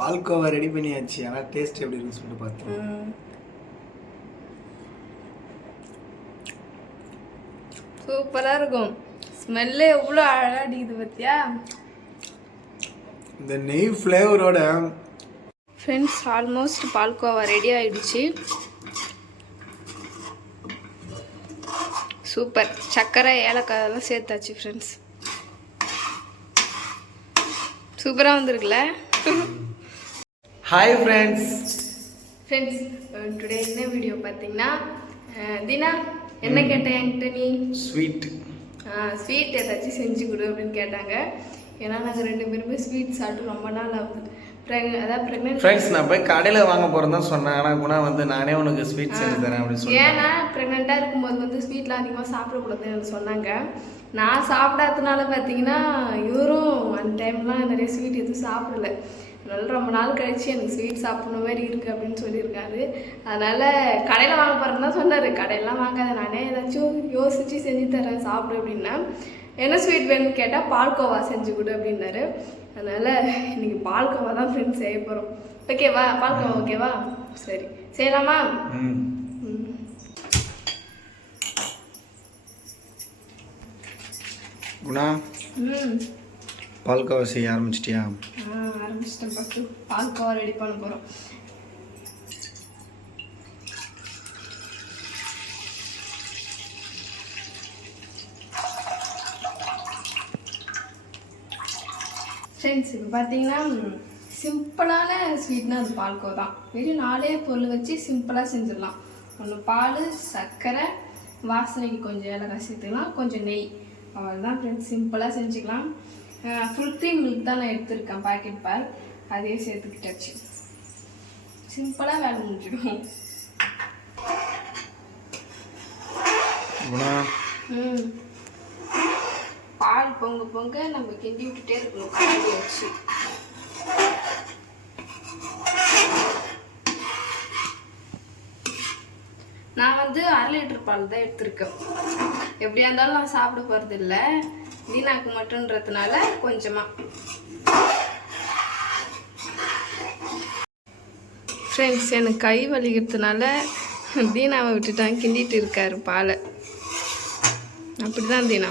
Palkova ready பண்ணியாச்சு. ஆனால் taste எப்படி இருக்குன்னு சொல்லிட்டு பார்த்தோம் சூப்பராக இருக்கும். ஸ்மெல்லே எவ்வளோ அழகாக அடிக்குது பார்த்தியா இந்த நெய் ஃப்ளேவரோட ஃப்ரெண்ட்ஸ் ஆல்மோஸ்ட் பால்கோவா ரெடி ஆயிடுச்சு. சூப்பர். சர்க்கரை ஏலக்காய் எல்லாம் சேர்த்தாச்சு ஃப்ரெண்ட்ஸ் சூப்பராக வந்திருக்குல்ல? ஹாய் ஃப்ரெண்ட்ஸ் ஃப்ரெண்ட்ஸ் டுடே என்ன வீடியோ பார்த்தீங்கன்னா தினா என்ன கேட்டேன் என்கிட்ட நீ? ஸ்வீட் ஸ்வீட் ஏதாச்சும் செஞ்சு கொடு அப்படின்னு கேட்டாங்க. ஏன்னா நாங்கள் ரெண்டு பேருமே ஸ்வீட் சாப்பிட்டு ரொம்ப நாள் ஆகுது. ஃப்ரெண்ட்ஸ் நான் போய் கடையில் வாங்க போகிறேன் தான் சொன்னேன். ஆனால் குணா வந்து நானே உனக்கு ஸ்வீட் செஞ்சு தரேன் அப்படின்னு சொல்லி ஏன்னா ப்ரெக்னெண்ட்டாக இருக்கும்போது வந்து ஸ்வீட்லாம் அதிகமாக சாப்பிடக்கூடாதுன்னு சொன்னாங்க. நான் சாப்பிடாததுனால பார்த்தீங்கன்னா இவரும் அந்த டைம்லாம் நிறைய ஸ்வீட் எதுவும் சாப்பிடல. அதனால ரொம்ப நாள் கழிச்சு எனக்கு ஸ்வீட் சாப்பிடணும் மாதிரி இருக்குது அப்படின்னு சொல்லியிருக்காரு. அதனால் கடையில் வாங்க போகிறேன்னு தான் சொன்னார். கடையெல்லாம் வாங்காத நானே ஏதாச்சும் யோசித்து செஞ்சு தரேன் சாப்பிடு அப்படின்னா. என்ன ஸ்வீட் வேணும்னு கேட்டால் பால்கோவா செஞ்சு கொடு அப்படின்னாரு. அதனால் இன்னைக்கு பால்கோவா தான் ஃப்ரெண்ட்ஸ் செய்ய போகிறோம் ஓகேவா பால்கோவா ஓகேவா சரி. செய்யலாமா. குணா? ம். பால்கோவா செய்ய ஆரம்பிச்சிட்டியா? ஆரம்பிச்சிட்டேன். ஃபஸ்ட்டு பால்கோவா ரெடி பண்ண போகிறோம் ஃப்ரெண்ட்ஸ் இப்போ பார்த்தீங்கன்னா சிம்பிளான ஸ்வீட்னா அது பால்கோ தான். வெறும் நாலே பொருள் வச்சு சிம்பிளாக செஞ்சிடலாம். ஒன்று பால் சர்க்கரை வாசனைக்கு கொஞ்சம் ஏலக்காய் சேர்த்துக்கலாம் கொஞ்சம் நெய். அவ்வளோதான் ஃப்ரெண்ட்ஸ் சிம்பிளாக செஞ்சுக்கலாம். க்ரீம் மில்க் தான் நான் எடுத்திருக்கேன் பாக்கெட் பால் அதையே சேர்த்துக்கிட்டாச்சு. சிம்பிளாக வேலை முடிஞ்சிடும். பால் பொங்க பொங்க நம்ம கிண்டி விட்டுட்டே இருக்கணும் கரண்டி வச்சு. நான் வந்து அரை லிட்டர் பால் தான் எடுத்திருக்கேன். எப்படியா இருந்தாலும் நான் சாப்பிட போகிறது இல்லை தீனாக்கு மட்டும்ன்றதுனால கொஞ்சமாக ஃப்ரெண்ட்ஸ் எனக்கு கை வலிக்கிறதுனால தீனாவை விட்டுட்டான் கிண்டிட்டு இருக்காரு பாலை. அப்படிதான் தீனா.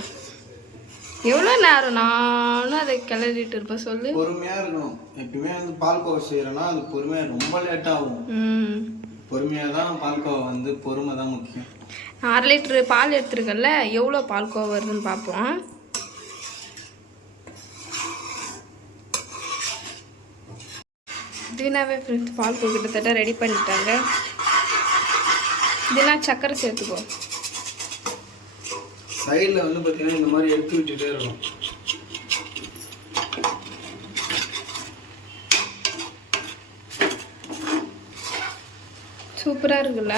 எவ்வளோ நேரம் நானும் அதை கிளறிட்டு இருப்பேன் சொல்லு. பொறுமையாக இருக்கணும். எப்பயுமே வந்து பால்கோவா செய்கிறோன்னா அது பொறுமையாக ரொம்ப லேட் ஆகும். பொறுமையாக தான் பால்கோவா வந்து பொறுமை தான் முக்கியம் அரை லிட்டரு பால் எடுத்துருக்கேன்ல எவ்வளோ பால் கோவா வருதுன்னு பார்ப்போம். தீனாவே ஃப்ரெண்ட்ஸ் பால் கிட்டத்தட்ட ரெடி பண்ணிட்டாங்க. தீனா சக்கரை சேர்த்துக்கோ. சைடில் வந்து பார்த்தீங்கன்னா இந்த மாதிரி எடுத்து விட்டுட்டே இருக்கும் சூப்பராக இருக்குல்ல?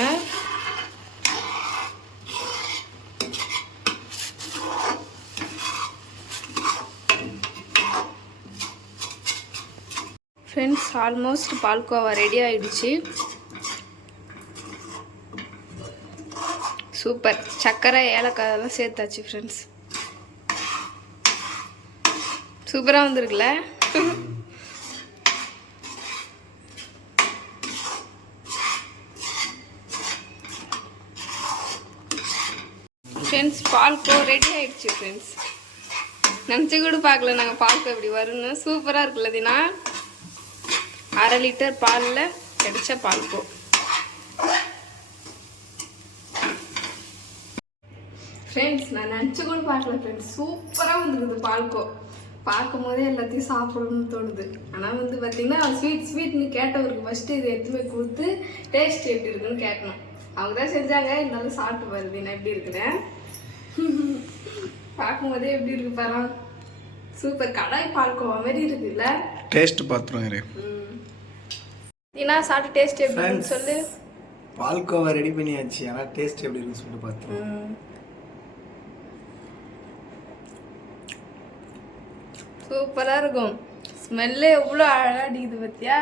ஃப்ரெண்ட்ஸ் ஆல்மோஸ்ட் பால்கோவா ரெடி ஆயிடுச்சு. சூப்பர் சர்க்கரை ஏலக்காய் எல்லாம் சேர்த்தாச்சு ஃப்ரெண்ட்ஸ் சூப்பராக வந்திருக்குல்ல? ஃப்ரெண்ட்ஸ் பால்கோ ரெடி ஆயிடுச்சு ஃப்ரெண்ட்ஸ் நினச்சி கூட பார்க்கல நாங்கள் பால்கோ இப்படி வரும்னு. சூப்பராக இருக்குல்ல தினா? அரை லிட்டர் பாலில் கிடைச்ச பால்கோ. ஃப்ரெண்ட்ஸ் நான் நினச்சி கூட பார்க்கல ஃப்ரெண்ட்ஸ் சூப்பராக வந்துருக்குது பால்கோ. பார்க்கும் போதே எல்லாத்தையும் சாப்பிடணும்னு தோணுது. ஆனால் வந்து பார்த்தீங்கன்னா ஸ்வீட் ஸ்வீட்னு கேட்டவருக்கு ஃபஸ்ட்டு இது எடுத்துமே கொடுத்து டேஸ்ட் எப்படி இருக்குன்னு கேட்கணும். அவங்க தான் செஞ்சாங்க. இருந்தாலும் சாப்பிட்டு வருது நான் எப்படி இருக்கிறேன் பார்க்கும்போதே எப்படி இருக்கு பாரு. சூப்பர். கடாய் பால்கோவா மாதிரி இருக்குல்ல? டேஸ்ட் பார்த்துருவோம் இரு. ஏன்னா சாப்பிட்டு டேஸ்ட் எப்படி இருக்குன்னு சொல்லு. பால்கோவா ரெடி பண்ணியாச்சு. ஆனால் டேஸ்ட் எப்படி இருக்குன்னு சொல்லிட்டு பார்த்துருவோம் சூப்பராக இருக்கும். ஸ்மெல்லே எவ்வளோ அழகாக அடிக்குது பார்த்தியா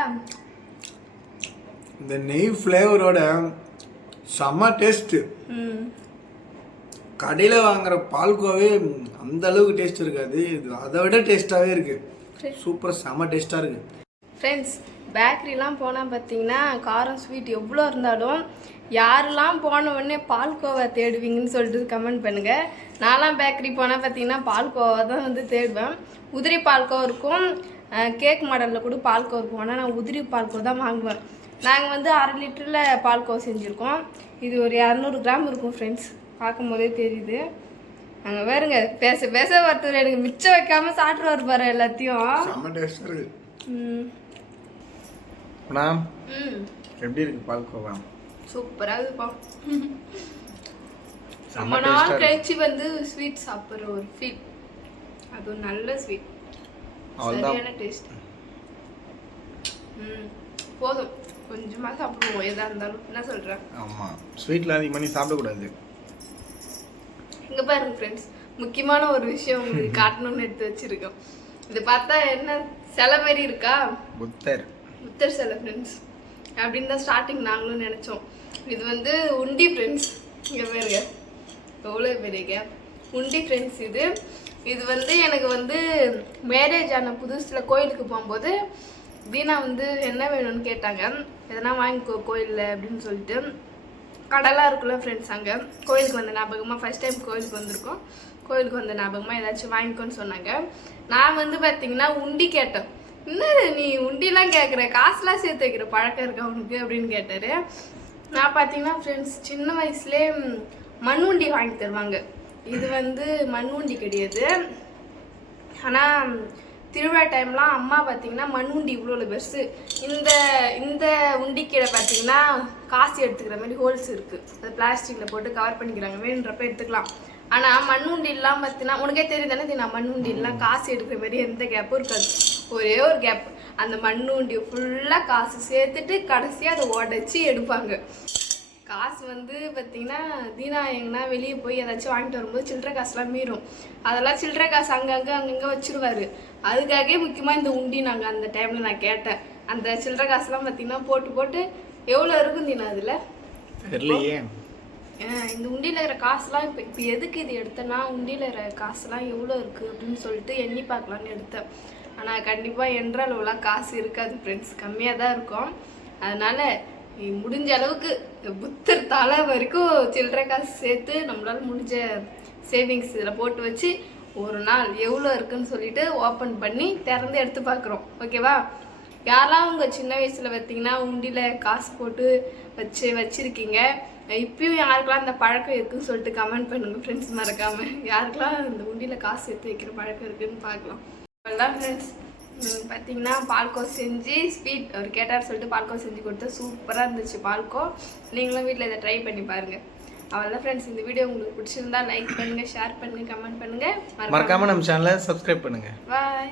இந்த நெய் ஃப்ளேவரோட செம்ம டேஸ்ட்டு ம். கடையில் வாங்குற பால்கோவே அந்த அளவுக்கு டேஸ்ட் இருக்காது. இது அதை விட டேஸ்ட்டாகவே இருக்குது சூப்பர் செம்ம டேஸ்ட்டாக இருக்குது ஃப்ரெண்ட்ஸ் பேக்கரிலாம் போனால் பார்த்தீங்கன்னா காரம் ஸ்வீட் எவ்வளோ இருந்தாலும் யாரெல்லாம் போன உடனே பால்கோவா தேடுவீங்கன்னு சொல்லிட்டு கமெண்ட் பண்ணுங்கள் நான்லாம் பேக்கரி போனால் பார்த்தீங்கன்னா பால்கோவா தான் வந்து தேடுவேன். உதிரி பால்கோவா இருக்கும். கேக் மாடலில் கூட பால்கோவா இருக்கும் ஆனால் நான் உதிரி பால்கோவா தான் வாங்குவேன். நாங்கள் வந்து அரை லிட்டரில் பால்கோவா செஞ்சுருக்கோம். இது ஒரு இரநூறு கிராம் இருக்கும் ஃப்ரெண்ட்ஸ் பார்க்கும் போதே தெரியுது. அங்கே பாருங்க பேச பேச ஒருத்தர் எனக்கு மிச்சம் வைக்காம சாப்பிட்டு பாரு எல்லாத்தையும். செம்ம டேஸ்ட் இருக்கு. ம். குணா ம். எப்படி இருக்கு பால்கோவா சூப்பராக இருக்குப்பா. ரொம்ப நாள் கழிச்சு வந்து ஸ்வீட் சாப்பிட்ற ஒரு ஃபீல் அது நல்ல ஸ்வீட் சரியான டேஸ்ட் ம். போதும். கொஞ்சமாக சாப்பிடுவோம் எதா இருந்தாலும். என்ன சொல்கிறேன் ஆமாம் ஸ்வீட்டில் அதிகம் பண்ணி சாப்பிடக்கூடாது. இங்கே பாருங்க ஃப்ரெண்ட்ஸ் முக்கியமான ஒரு விஷயம் உங்களுக்கு காட்டணும்னு எடுத்து வச்சிருக்கோம். இது பார்த்தா என்ன சிலை மாதிரி இருக்கா? புத்தர். புத்தர் சிலை ஃப்ரெண்ட்ஸ் அப்படின்னு தான் ஸ்டார்டிங் நாங்களும் நினச்சோம். இது வந்து உண்டி ஃப்ரெண்ட்ஸ் இங்கே பாருங்க. எவ்வளோ பெரிய உண்டி ஃப்ரெண்ட்ஸ் இது. இது வந்து எனக்கு வந்து மேரேஜ் ஆன புதுசில் கோயிலுக்கு போகும்போது தீனா வந்து என்ன வேணும்னு கேட்டாங்க. எதனா வாங்கிக்கோ கோயிலில் அப்படின்னு சொல்லிட்டு. கடலாக இருக்குல்ல ஃப்ரெண்ட்ஸ் அங்கே. கோயிலுக்கு வந்த ஞாபகமாக ஃபஸ்ட் டைம் கோயிலுக்கு வந்திருக்கோம். கோயிலுக்கு வந்த ஞாபகமாக ஏதாச்சும் வாங்கிக்கோன்னு சொன்னாங்க. நான் வந்து பார்த்தீங்கன்னா உண்டி கேட்டேன். என்னது நீ உண்டிலாம் கேட்குற காசுலாம் சேர்த்து வைக்கிற பழக்கம் இருக்கா உனக்கு? அப்படின்னு கேட்டார். நான் பார்த்தீங்கன்னா ஃப்ரெண்ட்ஸ் சின்ன வயசுலேயே மண் உண்டி வாங்கி தருவாங்க. இது வந்து மண் உண்டி கிடையாது. ஆனால் திருவிழா டைம்லாம் அம்மா பார்த்தீங்கன்னா மண் உண்டி இவ்வளோ பெருசு இந்த இந்த உண்டிக்கீழே பார்த்தீங்கன்னா காசு எடுத்துக்கிற மாதிரி ஹோல்ஸ் இருக்குது அது பிளாஸ்டிக்கில் போட்டு கவர் பண்ணிக்கிறாங்க. வேணுன்றப்ப எடுத்துக்கலாம். ஆனால் மண் உண்டிலாம் பார்த்தீங்கன்னா உனக்கே தெரியும் தானே நான் மண் உண்டிலாம் காசு எடுக்கிற மாதிரி எந்த கேப்பும் இருக்காது. ஒரே ஒரு கேப் அந்த மண் உண்டி ஃபுல்லாக காசு சேர்த்துட்டு கடைசியாக அதை உடச்சி எடுப்பாங்க. காசு வந்து பார்த்தீங்கன்னா தீனா எங்கன்னா வெளியே போய் ஏதாச்சும் வாங்கிட்டு வரும்போது சில்லறை காசுலாம் மீறும். அதெல்லாம் சில்லறை காசு அங்கங்கே அங்கங்கே வச்சிருவாரு. அதுக்காகவே முக்கியமாக இந்த உண்டி நாங்கள் அந்த டைமில் நான் கேட்டேன். அந்த சில்லறை காசுலாம் பார்த்தீங்கன்னா போட்டு போட்டு எவ்வளோ இருக்கும் தீனா அதில்? தெரியலையே. இந்த உண்டியில் இருக்கிற காசுலாம் இப்போ இப்போ எதுக்கு இது எடுத்தேன்னா உண்டியில் இருக்கிற காசுலாம் எவ்வளோ இருக்குது அப்படின்னு சொல்லிட்டு எண்ணி பார்க்கலான்னு எடுத்தேன். ஆனால் கண்டிப்பாக என்ற அளவுலாம் காசு இருக்காது ஃப்ரெண்ட்ஸ் கம்மியாக தான் இருக்கும். அதனால் முடிஞ்ச அளவுக்கு புத்தர் தலை வரைக்கும் சில்லறை காசு சேர்த்து நம்மளால் முடிஞ்ச சேவிங்ஸ் இதில் போட்டு வச்சு ஒரு நாள் எவ்வளோ இருக்குன்னு சொல்லிட்டு ஓப்பன் பண்ணி திறந்து எடுத்து பார்க்குறோம். ஓகேவா? யாரெல்லாம் உங்கள் சின்ன வயசில் பார்த்தீங்கன்னா உண்டியில் காசு போட்டு வச்சு வச்சுருக்கீங்க இப்பயும் யாருக்கெல்லாம் இந்த பழக்கம் இருக்குன்னு சொல்லிட்டு கமெண்ட் பண்ணுங்கள் ஃப்ரெண்ட்ஸ் மறக்காமல் யாருக்கெல்லாம் இந்த உண்டியில் காசு எடுத்து வைக்கிற பழக்கம் இருக்குதுன்னு பார்க்கலாம். அவ்வளோதான் ஃப்ரெண்ட்ஸ் பார்த்தீங்கன்னா பால்கோ செஞ்சு ஸ்வீட் அவர் கேட்டார் சொல்லிட்டு பால்கோ செஞ்சு கொடுத்தா சூப்பராக இருந்துச்சு பால்கோ நீங்களும் வீட்டில் இதை ட்ரை பண்ணி பாருங்கள் அவ்வளோதான் ஃப்ரெண்ட்ஸ் இந்த வீடியோ உங்களுக்கு பிடிச்சிருந்தா லைக் பண்ணுங்கள் ஷேர் பண்ணுங்கள் கமெண்ட் பண்ணுங்கள் மறக்காம நம்ம சேனலை சப்ஸ்கிரைப் பண்ணுங்க. பாய்